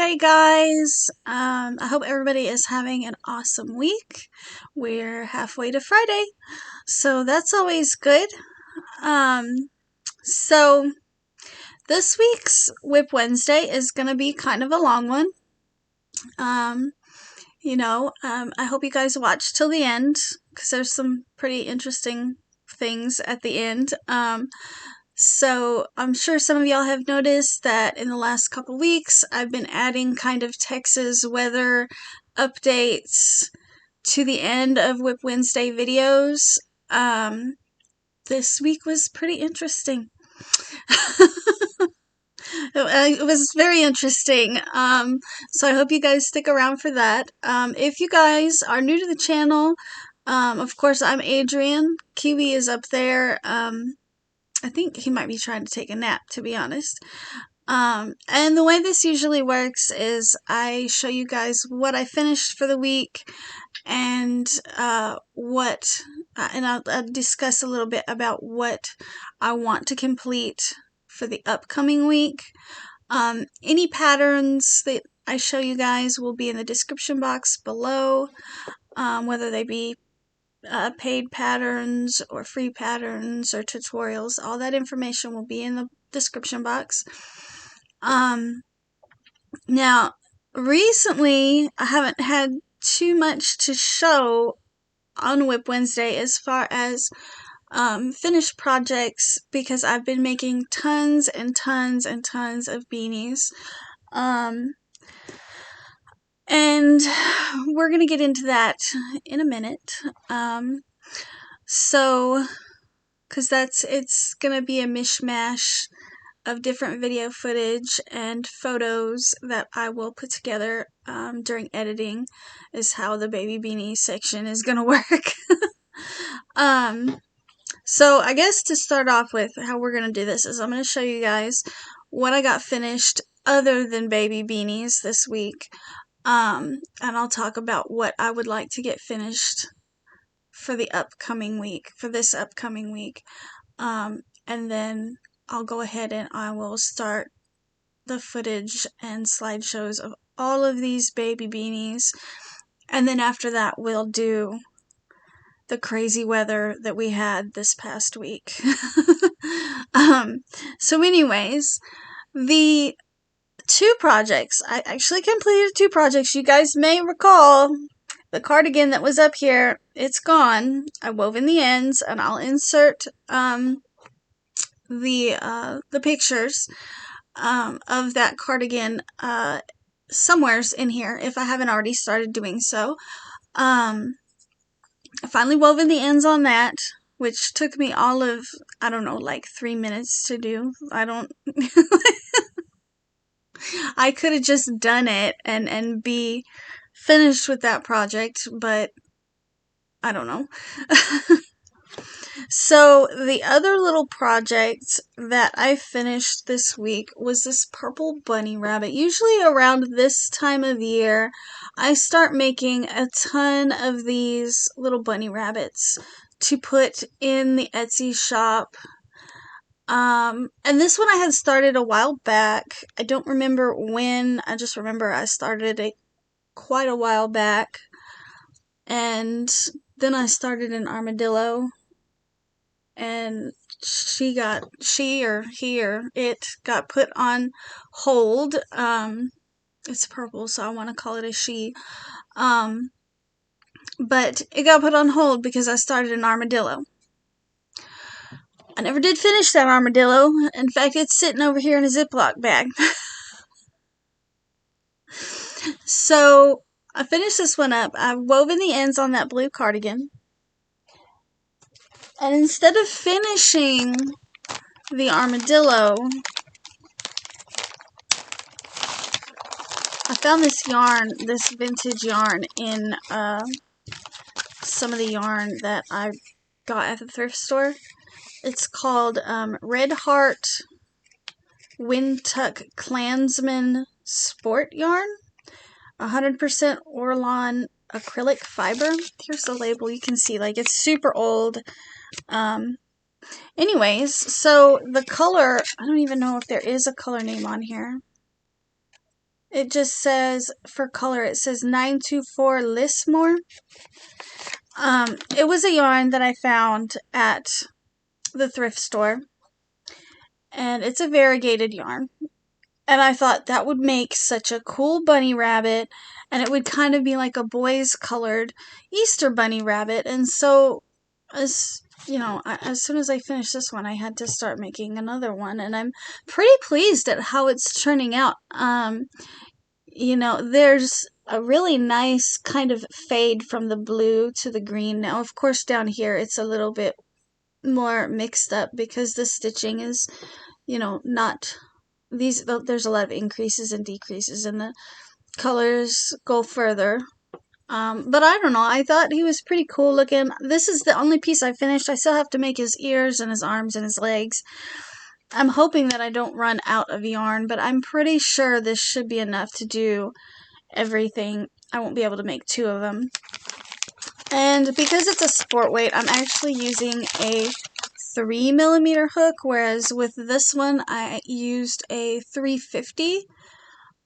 Wednesday, guys. I hope everybody is having an awesome week. We're halfway to Friday, so that's always good. So this week's WIP Wednesday is going to be kind of a long one. I hope you guys watch till the end because there's some pretty interesting things at the end. So I'm sure some of y'all have noticed that in the last couple weeks, I've been adding kind of Texas weather updates to the end of WIP Wednesday videos. This week was pretty interesting. It was very interesting. So I hope you guys stick around for that. If you guys are new to the channel, of course, I'm Adrian. Kiwi is up there. I think he might be trying to take a nap, to be honest. And the way this usually works is I show you guys what I finished for the week and I'll discuss a little bit about what I want to complete for the upcoming week. Any patterns that I show you guys will be in the description box below, whether they be paid patterns or free patterns or tutorials. All that information will be in the description box. Now, recently I haven't had too much to show on WIP Wednesday as far as finished projects because I've been making tons and tons and tons of beanies. And we're going to get into that in a minute. Because it's going to be a mishmash of different video footage and photos that I will put together during editing is how the baby beanie section is going to work. So I guess to start off with, how we're going to do this is I'm going to show you guys what I got finished other than baby beanies this week. And I'll talk about what I would like to get finished for this upcoming week. And then I'll go ahead and I will start the footage and slideshows of all of these baby beanies. And then after that, we'll do the crazy weather that we had this past week. So anyways, the two projects. I actually completed two projects. You guys may recall the cardigan that was up here. It's gone. I wove in the ends, and I'll insert the pictures of that cardigan somewheres in here if I haven't already started doing so. I finally wove in the ends on that, which took me all of, I don't know, like 3 minutes to do. I could have just done it and be finished with that project, but I don't know. So the other little project that I finished this week was this purple bunny rabbit. Usually around this time of year, I start making a ton of these little bunny rabbits to put in the Etsy shop. And this one I had started a while back. I don't remember when. I just remember I started it quite a while back. And then I started an armadillo. And it got put on hold. It's purple, so I want to call it a she. But it got put on hold because I started an armadillo. I never did finish that armadillo. In fact, it's sitting over here in a Ziploc bag. So, I finished this one up. I wove in the ends on that blue cardigan. And instead of finishing the armadillo, I found this yarn, this vintage yarn in some of the yarn that I got at the thrift store. It's called Red Heart Windtuck Klansman Sport Yarn. 100% Orlon acrylic fiber. Here's the label. You can see, like, it's super old. Anyways, so the color, I don't even know if there is a color name on here. It just says, for color, it says 924 Lismore. It was a yarn that I found at the thrift store, and it's a variegated yarn. And I thought that would make such a cool bunny rabbit, and it would kind of be like a boys colored Easter bunny rabbit. And so, as soon as I finished this one, I had to start making another one, and I'm pretty pleased at how it's turning out. There's a really nice kind of fade from the blue to the green. Now, of course, down here it's a little bit more mixed up because the stitching is, not these. There's a lot of increases and decreases, and the colors go further. But I don't know. I thought he was pretty cool looking. This is the only piece I finished. I still have to make his ears and his arms and his legs. I'm hoping that I don't run out of yarn, but I'm pretty sure this should be enough to do everything. I won't be able to make 2 of them. And because it's a sport weight, I'm actually using a 3mm hook, whereas with this one I used a 350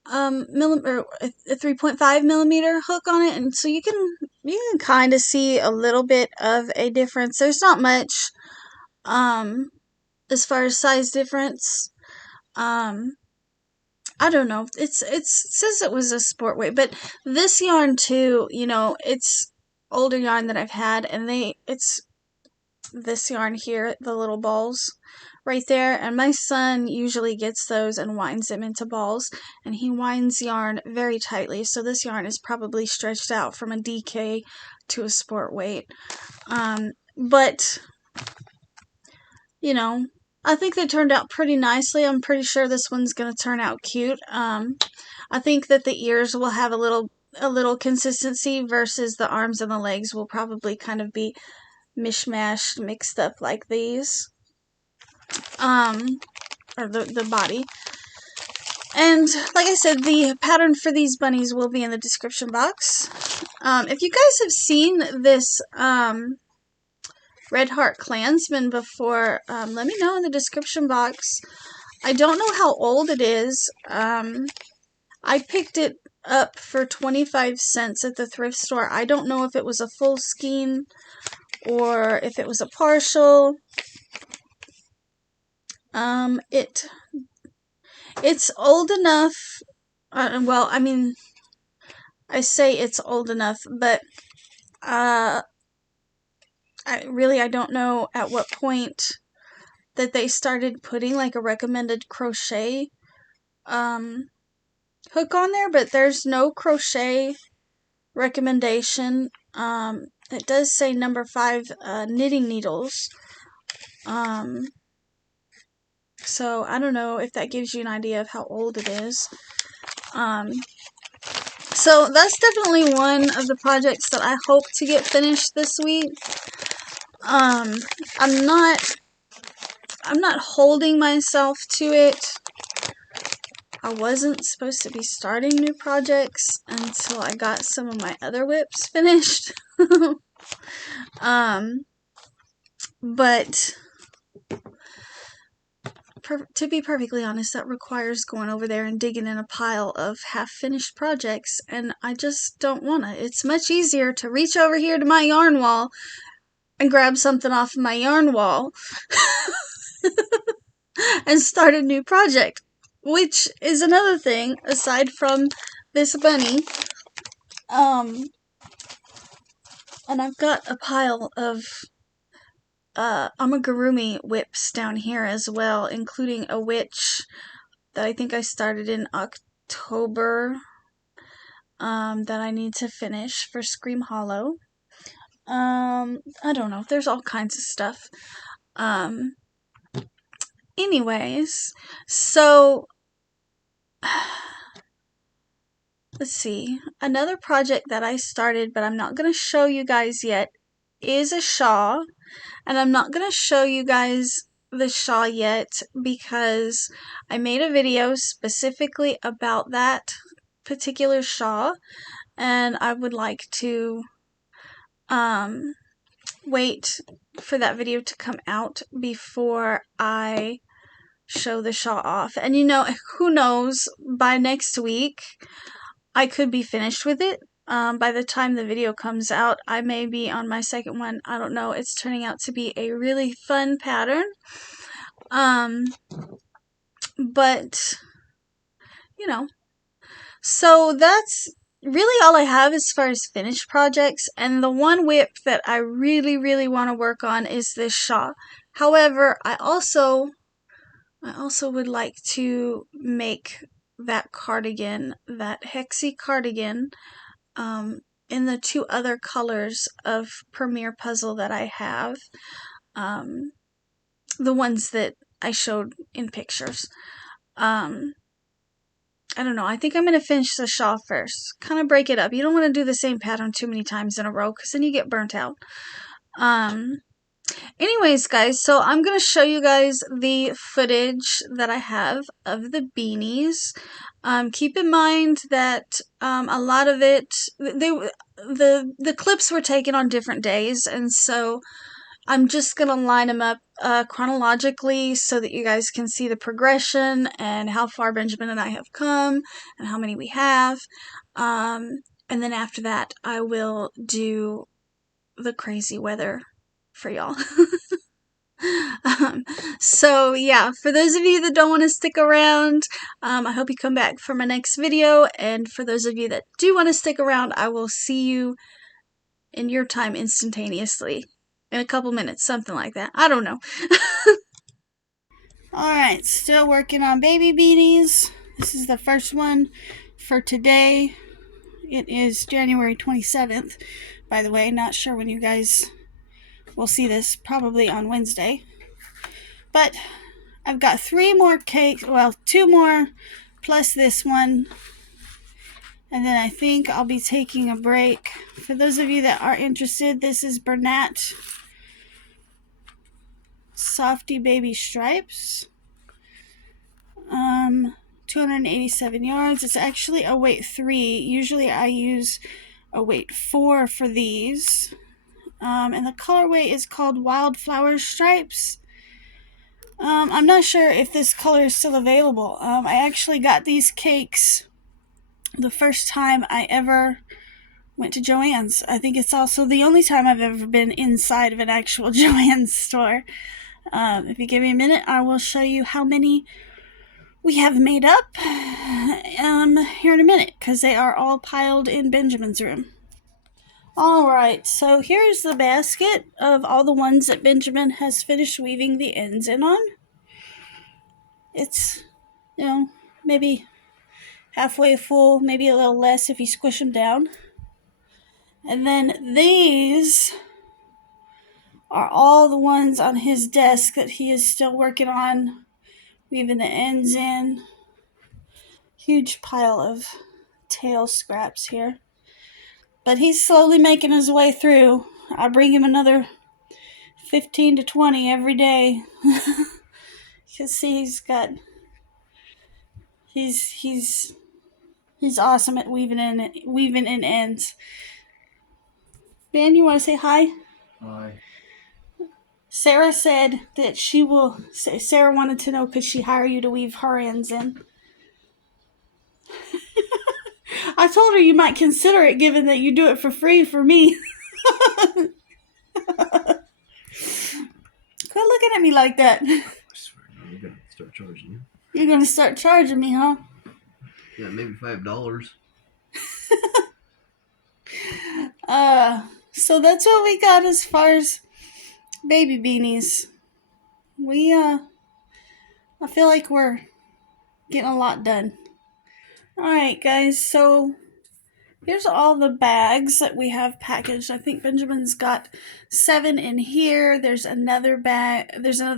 a 3.5mm hook on it, and so you can kind of see a little bit of a difference. There's not much as far as size difference. I don't know. It says it was a sport weight, but this yarn too, it's older yarn that I've had, and it's this yarn here, the little balls right there, and my son usually gets those and winds them into balls, and he winds yarn very tightly, so this yarn is probably stretched out from a DK to a sport weight. But I think they turned out pretty nicely. I'm pretty sure this one's going to turn out cute. I think that the ears will have a little consistency versus the arms and the legs will probably kind of be mishmashed, mixed up like these. Or the body. And like I said, the pattern for these bunnies will be in the description box. If you guys have seen this Red Heart Klansman before, let me know in the description box. I don't know how old it is. I picked it up for 25 cents at the thrift store. I don't know if it was a full skein or if it was a partial. It's old enough. Well, I mean, I say it's old enough, but I don't know at what point that they started putting like a recommended crochet hook on there, but there's no crochet recommendation. It does say number 5 knitting needles. So I don't know if that gives you an idea of how old it is. So that's definitely one of the projects that I hope to get finished this week. I'm not holding myself to it. I wasn't supposed to be starting new projects until I got some of my other WIPs finished. But to be perfectly honest, that requires going over there and digging in a pile of half-finished projects, and I just don't want to. It's much easier to reach over here to my yarn wall and grab something off of my yarn wall and start a new project, which is another thing aside from this bunny. And I've got a pile of amigurumi WIPs down here as well, including a witch that I think I started in October that I need to finish for Scream Hollow. I don't know. There's all kinds of stuff. Anyways, so let's see. Another project that I started, but I'm not going to show you guys yet, is a shawl. And I'm not going to show you guys the shawl yet because I made a video specifically about that particular shawl, and I would like to wait for that video to come out before I show the shawl off. And you know, who knows, by next week, I could be finished with it. By the time the video comes out, I may be on my second one. I don't know. It's turning out to be a really fun pattern. But, you know, so that's really all I have as far as finished projects. And the one WIP that I really, really want to work on is this shawl. However, I also would like to make that cardigan, that hexie cardigan, in the two other colors of Premier Puzzle that I have. The ones that I showed in pictures. I don't know. I think I'm going to finish the shawl first. Kind of break it up. You don't want to do the same pattern too many times in a row because then you get burnt out. Anyways, guys, so I'm going to show you guys the footage that I have of the beanies. Keep in mind that a lot of it, the clips were taken on different days, and so I'm just going to line them up chronologically so that you guys can see the progression and how far Benjamin and I have come and how many we have. And then after that, I will do the crazy weather for y'all. So yeah, for those of you that don't want to stick around, I hope you come back for my next video. And for those of you that do want to stick around, I will see you in your time instantaneously. In a couple minutes, something like that. I don't know. Alright, still working on baby beanies. This is the first one for today. It is January 27th, by the way. Not sure when you guys will see this, probably on Wednesday. But I've got 3 more cakes, well, 2 more, plus this one. And then I think I'll be taking a break. For those of you that are interested, this is Bernat Softy Baby Stripes. 287 yards. It's actually a weight 3. Usually I use a weight 4 for these. And the colorway is called Wildflower Stripes. I'm not sure if this color is still available. I actually got these cakes the first time I ever went to Joann's. I think it's also the only time I've ever been inside of an actual Joann's store. If you give me a minute, I will show you how many we have made up here in a minute, because they are all piled in Benjamin's room. Alright, so here's the basket of all the ones that Benjamin has finished weaving the ends in on. It's, you know, maybe halfway full, maybe a little less if you squish them down. And then these are all the ones on his desk that he is still working on weaving the ends in. Huge pile of tail scraps here. But he's slowly making his way through. I bring him another 15 to 20 every day. You can see he's awesome at weaving in ends. Ben, you want to say hi? Hi. Sarah said that Sarah wanted to know, could she hire you to weave her ends in? I told her you might consider it, given that you do it for free for me. Quit looking at me like that. I swear, I'm gonna start charging you. You're gonna start charging me, huh? Yeah, maybe $5. So that's what we got as far as baby beanies. I feel like we're getting a lot done. Alright, guys, so here's all the bags that we have packaged. I think Benjamin's got 7 in here. There's another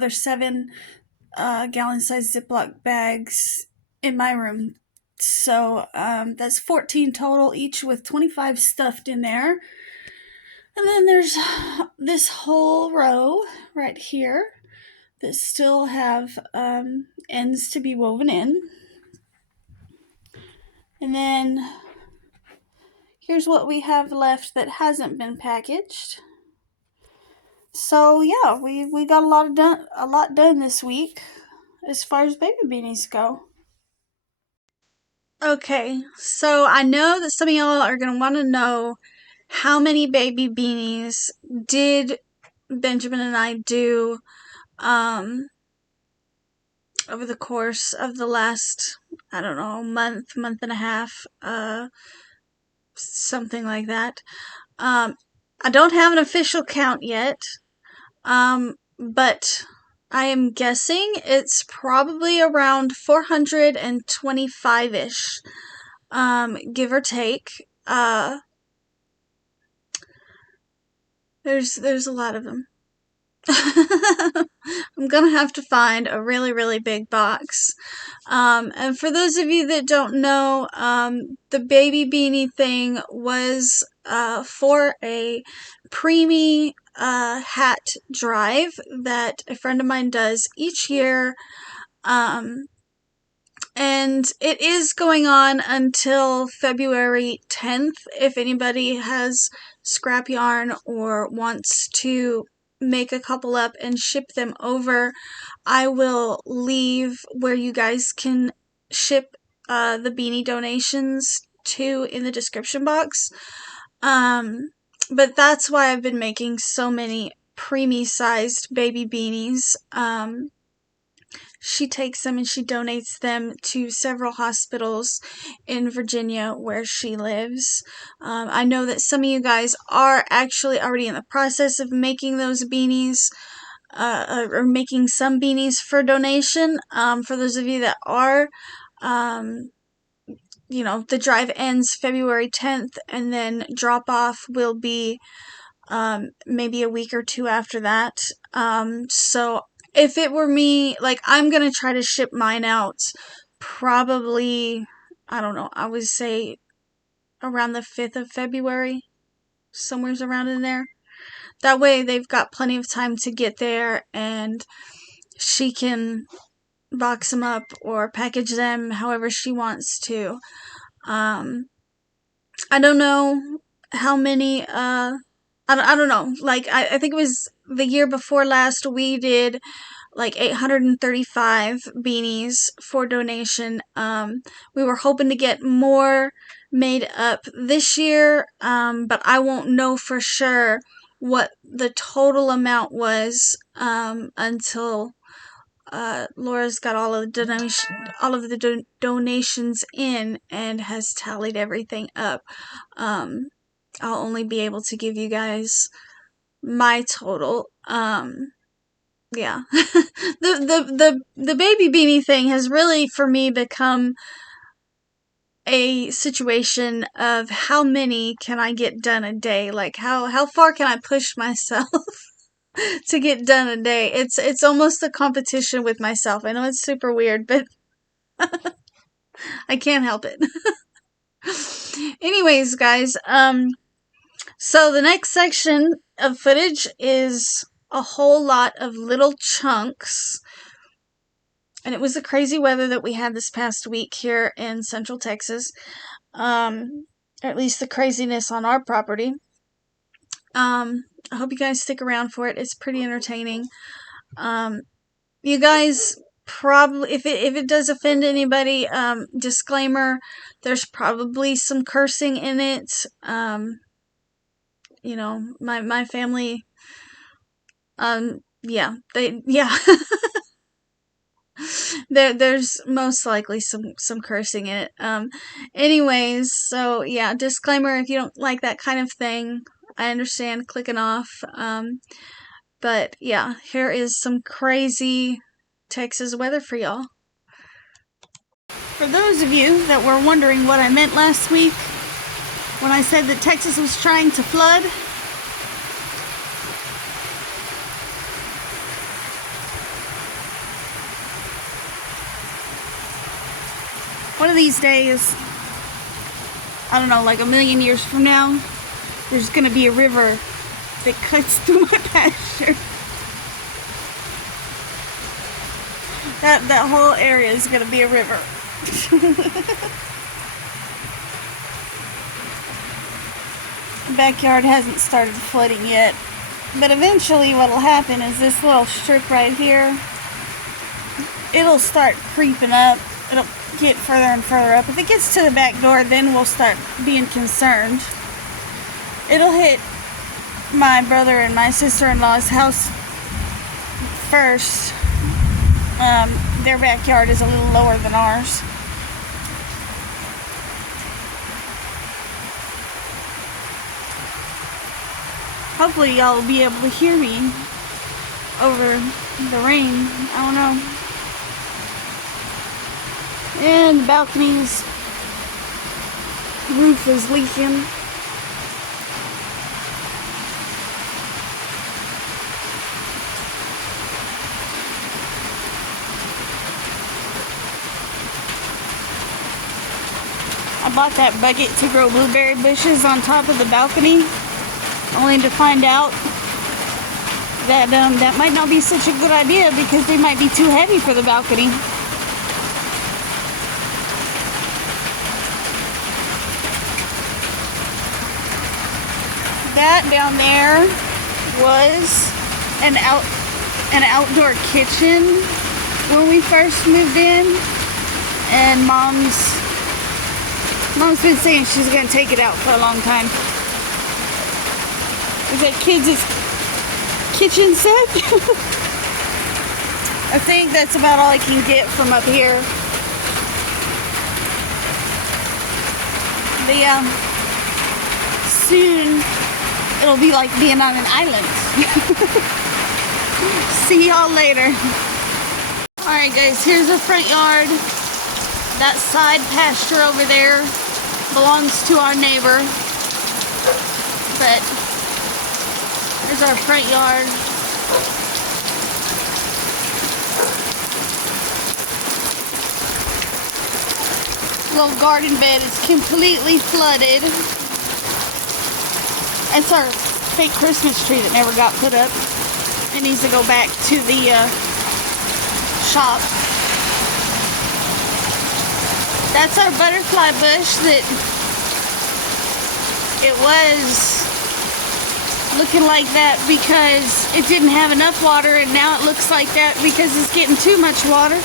7 gallon-sized Ziploc bags in my room. So that's 14 total, each with 25 stuffed in there. And then there's this whole row right here that still have ends to be woven in. And then here's what we have left that hasn't been packaged. So yeah, we got a lot done this week. as far as baby beanies go. Okay, so I know that some of y'all are going to want to know how many baby beanies did Benjamin and I do over the course of the last, I don't know, month and a half, something like that. I don't have an official count yet, but I am guessing it's probably around 425-ish, give or take. There's a lot of them. I'm gonna have to find a really, really big box. And for those of you that don't know, the baby beanie thing was for a preemie hat drive that a friend of mine does each year. And it is going on until February 10th. If anybody has scrap yarn or wants to make a couple up and ship them over, I will leave where you guys can ship the beanie donations to in the description box. But that's why I've been making so many preemie sized baby beanies. She takes them and she donates them to several hospitals in Virginia where she lives. I know that some of you guys are actually already in the process of making those beanies, or making some beanies for donation. For those of you that are, you know, the drive ends February 10th, and then drop off will be maybe a week or two after that. So if it were me, like, I'm gonna try to ship mine out probably, I don't know, I would say around the 5th of February, somewhere's around in there. That way they've got plenty of time to get there and she can box them up or package them however she wants to. I don't know how many, I don't know, like, I think it was the year before last we did like 835 beanies for donation. We were hoping to get more made up this year, but I won't know for sure what the total amount was until Laura's got all of the donations in and has tallied everything up. I'll only be able to give you guys my total. Yeah. the baby beanie thing has really, for me, become a situation of how many can I get done a day? Like, how far can I push myself to get done a day? It's almost a competition with myself. I know it's super weird, but I can't help it. Anyways, guys, so the next section of footage is a whole lot of little chunks. And it was the crazy weather that we had this past week here in Central Texas. Or at least the craziness on our property. I hope you guys stick around for it. It's pretty entertaining. You guys probably, if it does offend anybody, disclaimer, there's probably some cursing in it. You know, my family, yeah, there's most likely some cursing in it. Anyways, so yeah, disclaimer, if you don't like that kind of thing, I understand clicking off. But yeah, here is some crazy Texas weather for y'all. For those of you that were wondering what I meant last week when I said that Texas was trying to flood, one of these days, I don't know, like a million years from now, there's gonna be a river that cuts through my pasture. That whole area is gonna be a river. The backyard hasn't started flooding yet, but eventually what'll happen is this little strip right here it'll start creeping up. It'll get further and further up. If it gets to the back door, then we'll start being concerned. It'll hit my brother and my sister-in-law's house first. Their backyard is a little lower than ours. Hopefully y'all will be able to hear me over the rain. I don't know. And the balcony's roof is leaking. I bought that bucket to grow blueberry bushes on top of the balcony, only to find out that that might not be such a good idea because they might be too heavy for the balcony. That down there was an outdoor kitchen when we first moved in, and Mom's been saying she's gonna take it out for a long time. Is that kids' kitchen set? I think that's about all I can get from up here. But yeah, soon it'll be like being on an island. See y'all later. Alright guys, here's the front yard. That side pasture over there belongs to our neighbor. But here's our front yard. Little garden bed is completely flooded. It's our fake Christmas tree that never got put up. It needs to go back to the shop. That's our butterfly bush that it was looking like that because it didn't have enough water, and now it looks like that because it's getting too much water.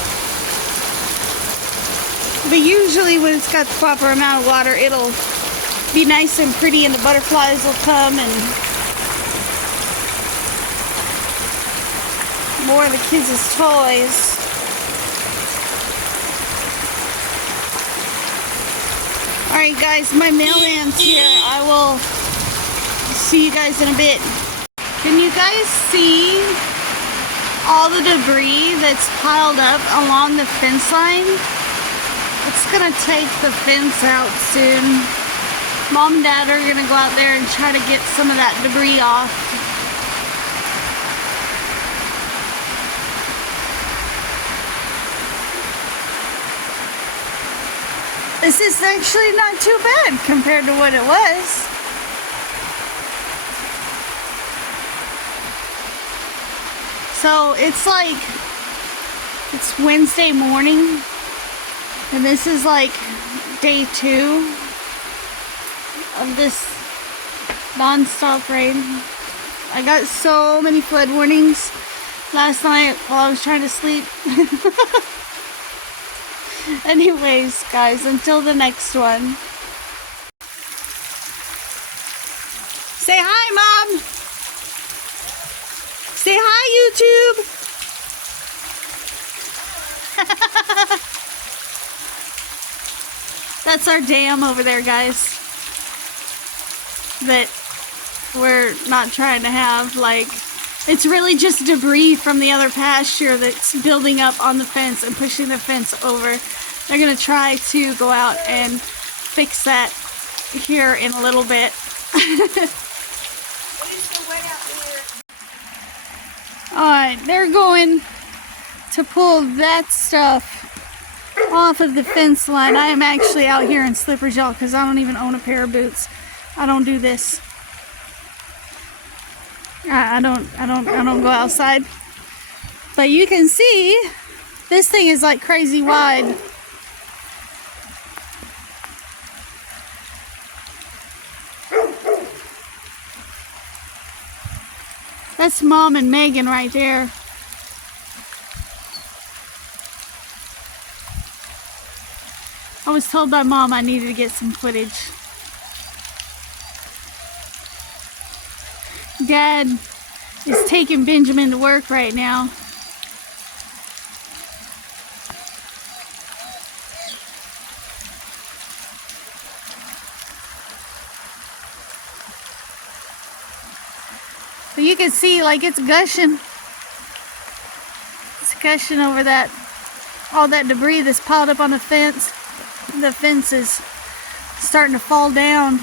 But usually when it's got the proper amount of water, it'll be nice and pretty and the butterflies will come and more of the kids' toys. Alright guys, my mailman's here. I will see you guys in a bit. Can you guys see all the debris that's piled up along the fence line? It's gonna take the fence out soon. Mom and Dad are gonna go out there and try to get some of that debris off. This is actually not too bad compared to what it was. So it's like, it's Wednesday morning, and this is like day 2 of this non-stop rain. I got so many flood warnings last night while I was trying to sleep. Anyways, guys, until the next one. Say hi, Mom! Say hi, YouTube! That's our dam over there, guys. That we're not trying to have, like, it's really just debris from the other pasture that's building up on the fence and pushing the fence over. They're going to try to go out and fix that here in a little bit. Alright, they're going to pull that stuff off of the fence line. I am actually out here in slippers, y'all, because I don't even own a pair of boots. I don't do this. I don't go outside. But you can see this thing is like crazy wide. That's Mom and Megan right there. was told by Mom I needed to get some footage. Dad is taking Benjamin to work right now. But you can see, like, it's gushing. It's gushing over that, all that debris that's piled up on the fence. The fence is starting to fall down.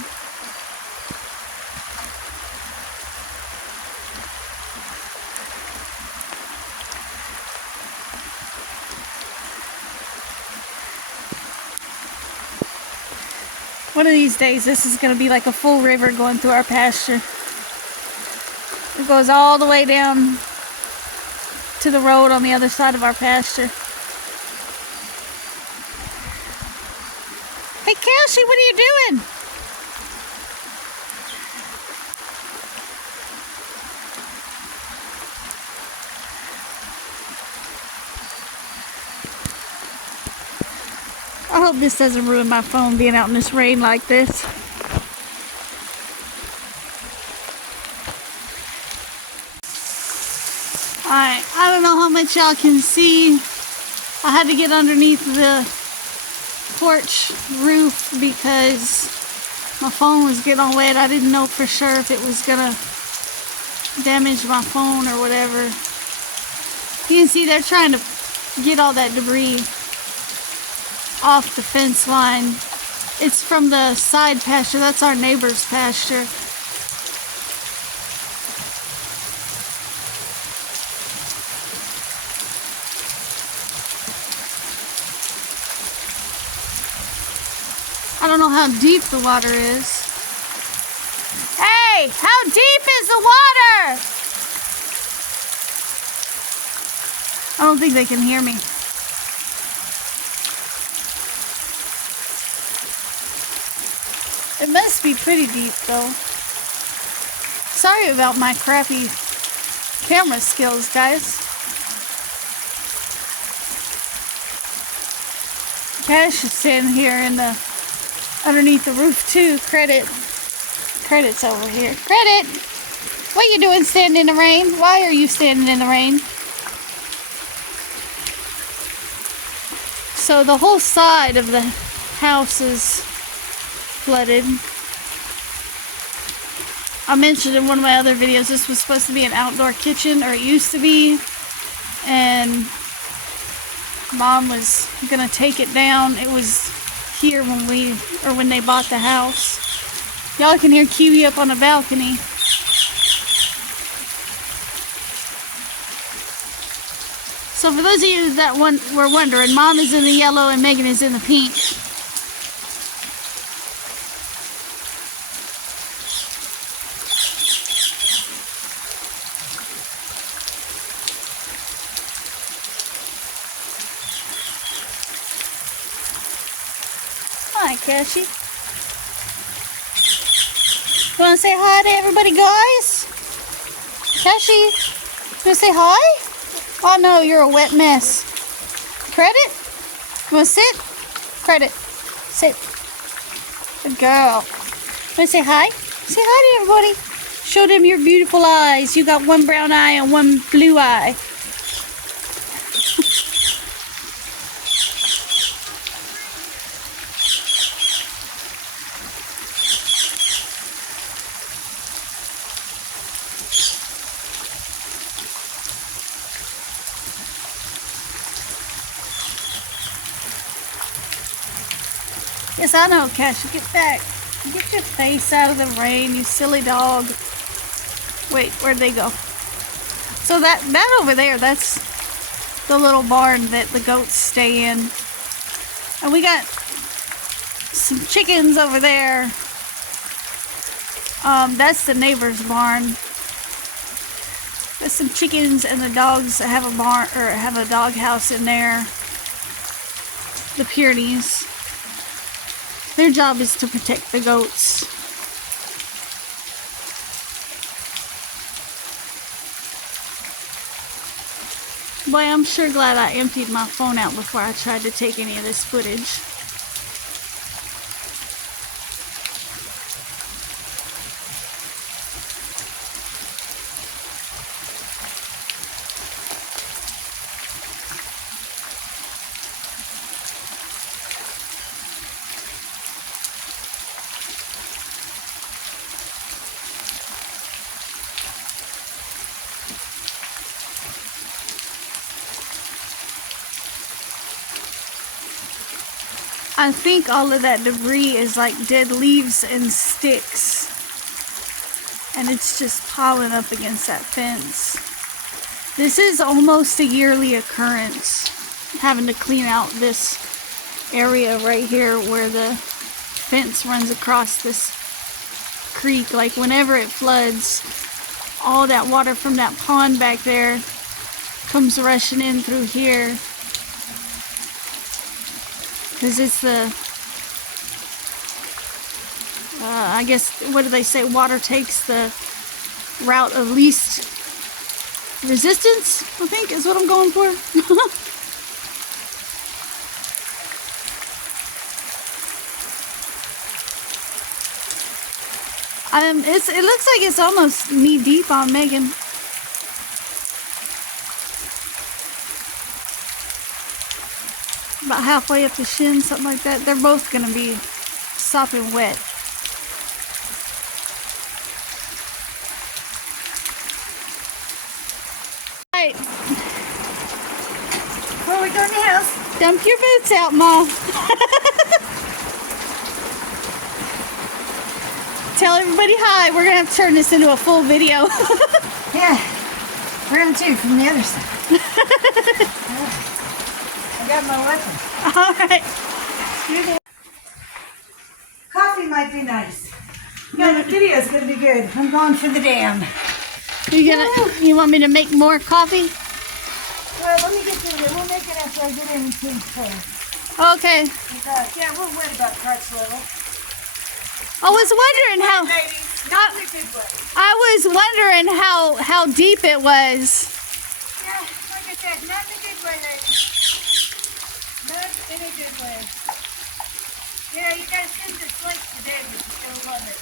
One of these days, this is going to be like a full river going through our pasture. It goes all the way down to the road on the other side of our pasture. Hey, Kelsey, what are you doing? I hope this doesn't ruin my phone being out in this rain like this. Alright, I don't know how much y'all can see. I had to get underneath the porch roof because my phone was getting all wet. I didn't know for sure if it was gonna damage my phone or whatever. You can see they're trying to get all that debris off the fence line. It's from the side pasture. That's our neighbor's pasture. I don't know how deep the water is. Hey, how deep is the water? I don't think they can hear me. It must be pretty deep though. Sorry about my crappy camera skills, guys. Cash is sitting here in the underneath the roof too. Credit's over here. Credit, what are you doing standing in the rain? Why are you standing in the rain? So the whole side of the house is flooded. I mentioned in one of my other videos this was supposed to be an outdoor kitchen, or it used to be, and Mom was gonna take it down. It was here when they bought the house. Y'all can hear Kiwi up on the balcony. So for those of you that were wondering, Mom is in the yellow and Megan is in the pink. Hi, Cassie. You want to say hi to everybody, guys? Cassie, you want to say hi? Oh no, you're a wet mess. Credit? You want to sit? Credit. Sit. Good girl. You want to say hi? Say hi to everybody. Show them your beautiful eyes. You got one brown eye and one blue eye. Yes, I know, Cash. Get back. Get your face out of the rain, you silly dog. Wait, where'd they go? So that over there, that's the little barn that the goats stay in. And we got some chickens over there. That's the neighbor's barn. There's some chickens, and the dogs have a barn, or have a dog house in there. The Pyrenees. Their job is to protect the goats. Boy, I'm sure glad I emptied my phone out before I tried to take any of this footage. I think all of that debris is like dead leaves and sticks. And it's just piling up against that fence. This is almost a yearly occurrence, having to clean out this area right here where the fence runs across this creek. Like whenever it floods, all that water from that pond back there comes rushing in through here. Because it's the, I guess, what do they say? Water takes the route of least resistance, I think is what I'm going for. It looks like it's almost knee deep on Megan. About halfway up the shin, something like that. They're both going to be sopping wet. Alright. Before we go in the house, Dump your boots out, Mom. Tell everybody hi. We're going to have to turn this into a full video. yeah, round two from the other side. I got my weapon. Alright. Coffee might be nice. No, the video's gonna be good. I'm going for the dam. You want me to make more coffee? Well, let me get to it. We'll make it after I get in and clean clothes. Okay. Yeah, we're worried about crotch level. I was wondering how Not in a good way. I was wondering how deep it was. Yeah, like I said, not in a good way, ladies. Not in a good way. Yeah, you guys send the slice today, but you still love it.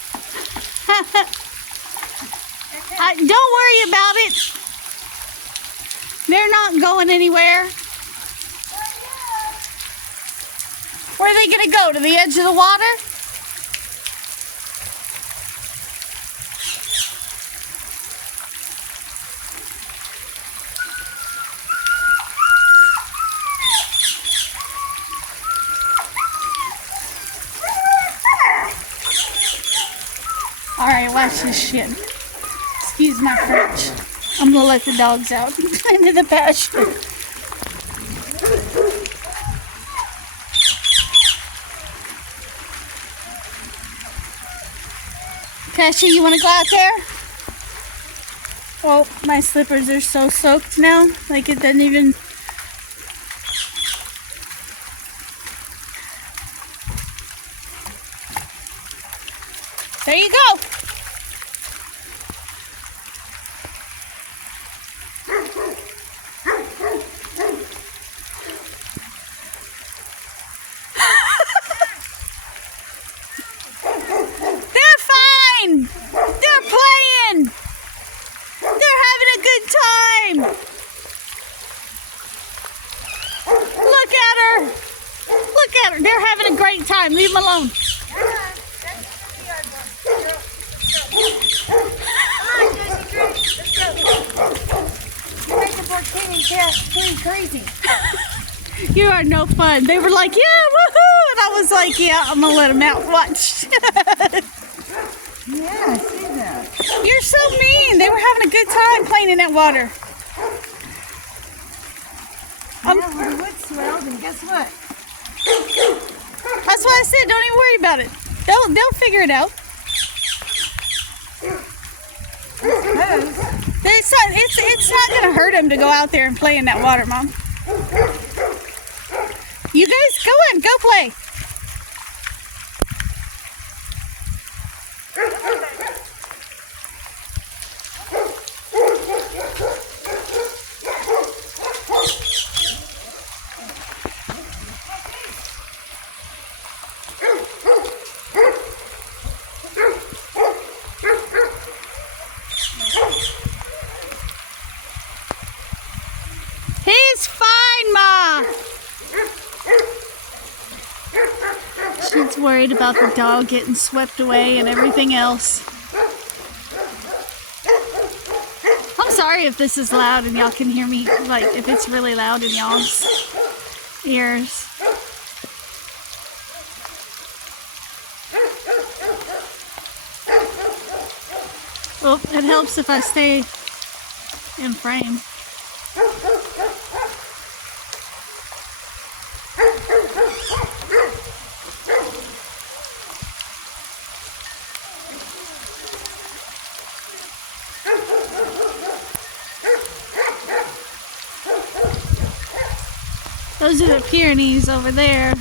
Don't worry about it. They're not going anywhere. Where are they going to go? To the edge of the water? Alright, watch this shit. Excuse my French. I'm gonna let the dogs out into the pasture. Cassie, you wanna go out there? Well, my slippers are so soaked now, like it doesn't even... There you go. They're fine. They're playing. They're having a good time. Look at her. Look at her. They're having a great time. Leave them alone. Crazy. You are no fun. They were like, yeah, woohoo! And I was like, yeah, I'm gonna let them out. Watch. Yeah, I see that. You're so mean. They were having a good time playing in that water. Yeah, well, the wood swelled, and guess what? That's why I said, don't even worry about it. They'll figure it out. It's not gonna hurt them to go out there and play in that water, Mom. You guys go in, go play. He's fine, Ma. She's worried about the dog getting swept away and everything else. I'm sorry if this is loud and y'all can hear me, like if it's really loud in y'all's ears. It helps if I stay in frame. Those are the Pyrenees over there.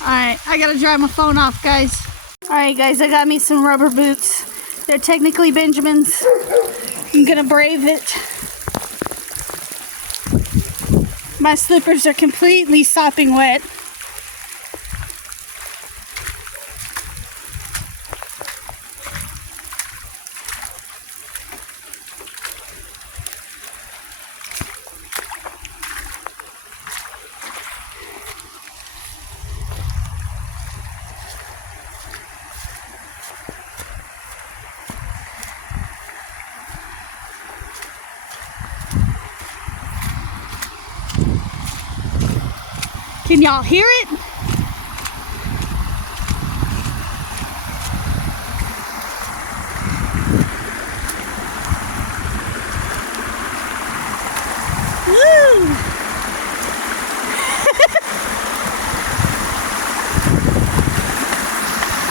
Alright, I gotta dry my phone off, guys. Alright guys, I got me some rubber boots. They're technically Benjamin's. I'm gonna brave it. My slippers are completely sopping wet. Can y'all hear it? Woo!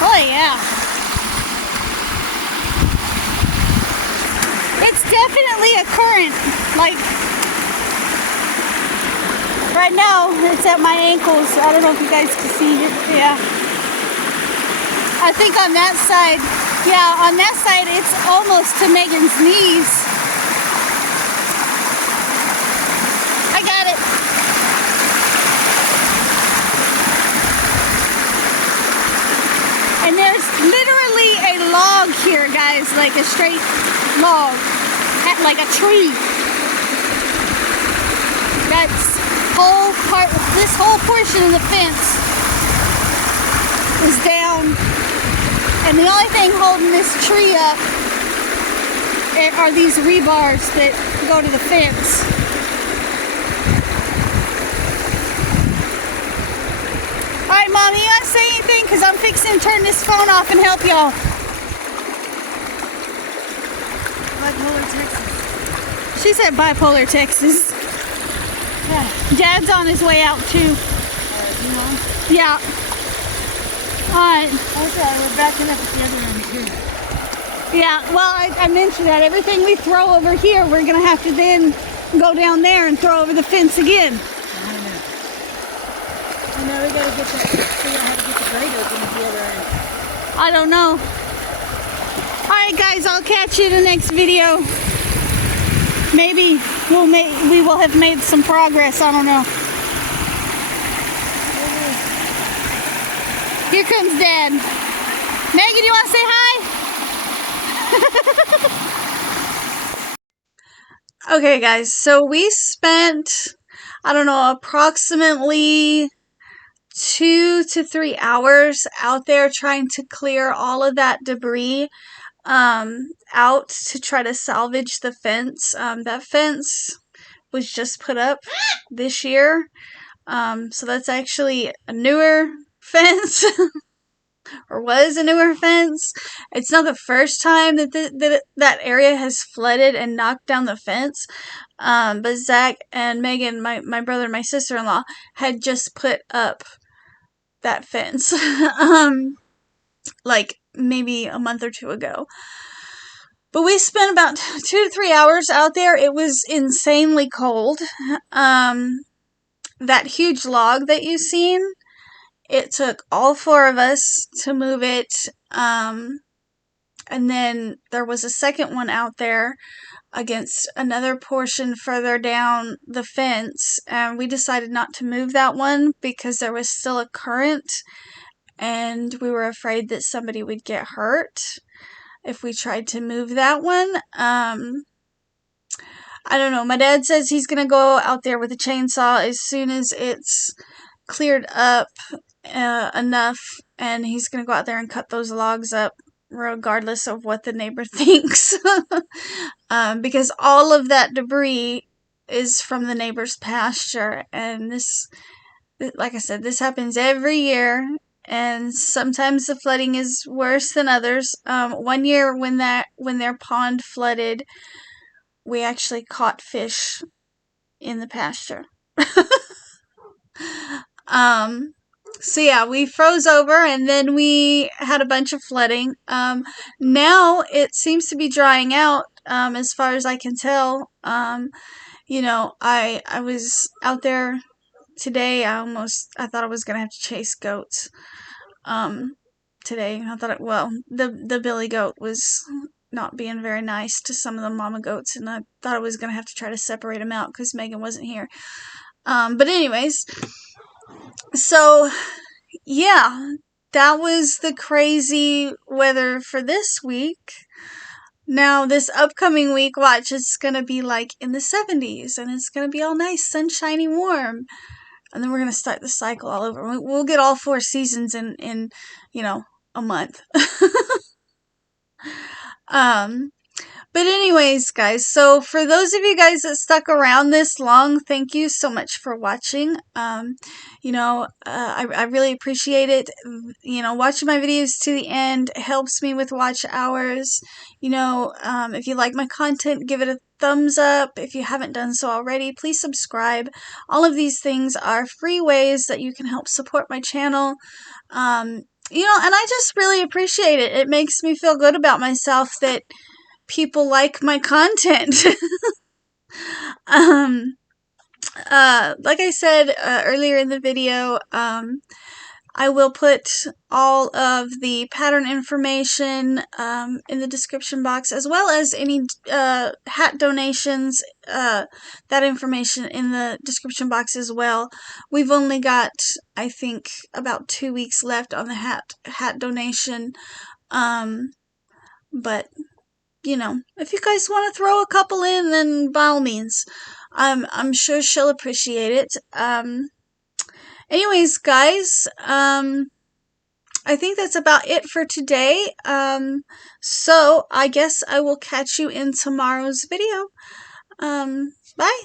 Oh yeah. It's definitely a current, like right now, it's at my ankles. I don't know if you guys can see it. Yeah. I think on that side, yeah, on that side, it's almost to Megan's knees. I got it. And there's literally a log here, guys, like a straight log, like a tree. That's whole part, this whole portion of the fence is down, and the only thing holding this tree up are these rebars that go to the fence. Alright, Mommy, you want to say anything? Because I'm fixing to turn this phone off and help y'all. Bipolar Texas. She said bipolar Texas. Yeah. Dad's on his way out too. Yeah. Alright. Okay, we're backing up at the other end too. Yeah, well, I mentioned that everything we throw over here, we're going to have to then go down there and throw over the fence again. I know we got to figure out how to get the grate open at the other end. I don't know. Alright guys, I'll catch you in the next video. Maybe we will have made some progress, I don't know. Here comes Dad. Megan, you want to say hi? Okay guys, so we spent, I don't know, approximately 2 to 3 hours out there trying to clear all of that debris out to try to salvage the fence. That fence was just put up this year, so that's actually a newer fence. Or was a newer fence. It's not the first time that that area has flooded and knocked down the fence. But Zach and Megan, my brother and my sister-in-law, had just put up that fence. Like maybe a month or two ago. But we spent about 2 to 3 hours out there. It was insanely cold. That huge log that you've seen, it took all 4 of us to move it, and then there was a second one out there against another portion further down the fence, and we decided not to move that one because there was still a current, and we were afraid that somebody would get hurt if we tried to move that one. I don't know. My dad says he's going to go out there with a chainsaw as soon as it's cleared up enough, and he's gonna go out there and cut those logs up regardless of what the neighbor thinks. Because all of that debris is from the neighbor's pasture, and this, like I said, this happens every year, and sometimes the flooding is worse than others. One year when their pond flooded, we actually caught fish in the pasture. So yeah, we froze over and then we had a bunch of flooding. Now it seems to be drying out, as far as I can tell. You know, I was out there today. I thought I was gonna have to chase goats. Today I thought the billy goat was not being very nice to some of the mama goats, and I thought I was gonna have to try to separate them out because Megan wasn't here. But anyways, so yeah, that was the crazy weather for this week. Now, this upcoming week, watch, it's gonna be like in the 70s, and it's gonna be all nice, sunshiny, warm. And then we're gonna start the cycle all over. We'll get all 4 seasons in a month. But anyways, guys, so for those of you guys that stuck around this long, thank you so much for watching. I really appreciate it. Watching my videos to the end helps me with watch hours. If you like my content, give it a thumbs up. If you haven't done so already, please subscribe. All of these things are free ways that you can help support my channel. And I just really appreciate it. It makes me feel good about myself that people like my content. Like I said earlier in the video, I will put all of the pattern information in the description box, as well as any hat donations, that information in the description box as well. We've only got, I think, about 2 weeks left on the hat donation, but if you guys want to throw a couple in, then by all means, I'm sure she'll appreciate it. Anyways, guys, I think that's about it for today. So I guess I will catch you in tomorrow's video. Bye.